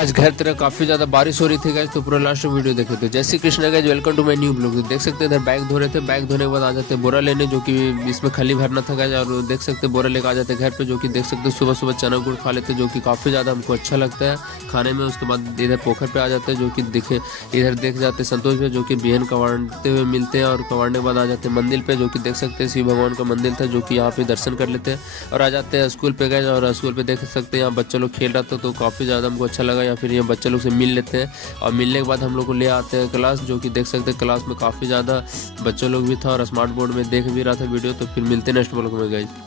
आज घर तरह काफ़ी ज़्यादा बारिश हो रही थी गाइस, तो पूरा लास्ट वीडियो देखे थे। जय Shri Krishna guys, welcome to my new blog. तो देख सकते हैं इधर बैग धो रहे थे, बैग धोने के बाद आ जाते बोरा लेने, जो कि इसमें खाली भरना था गाइस। और देख सकते बोरा लेकर आ जाते घर पे, जो कि देख सकते हैं सुबह सुबह चना गुड़ खा लेते, जो कि काफ़ी ज़्यादा हमको अच्छा लगता है खाने में। उसके बाद इधर पोखर पे आ जाते हैं, जो कि दिखे इधर देख जाते संतोष में, जो कि बिहन कवाड़ते हुए मिलते हैं। और कवाड़ने के बाद आ जाते हैं मंदिर पे, जो कि देख सकते हैं शिव भगवान का मंदिर था, जो कि यहाँ पे दर्शन कर लेते हैं। और आ जाते हैं स्कूल पे गए, और स्कूल पे देख सकते हैं यहाँ बच्चे लोग खेल रहा था, तो काफ़ी ज़्यादा हमको अच्छा लगा। या फिर यहाँ बच्चे लोग से मिल लेते हैं, और मिलने के बाद हम लोग को ले आते हैं क्लास, जो कि देख सकते हैं क्लास में काफ़ी ज़्यादा बच्चों लोग भी था, और स्मार्ट बोर्ड में देख भी रहा था वीडियो। तो फिर मिलते हैं नेक्स्ट ब्लॉग में गाइस।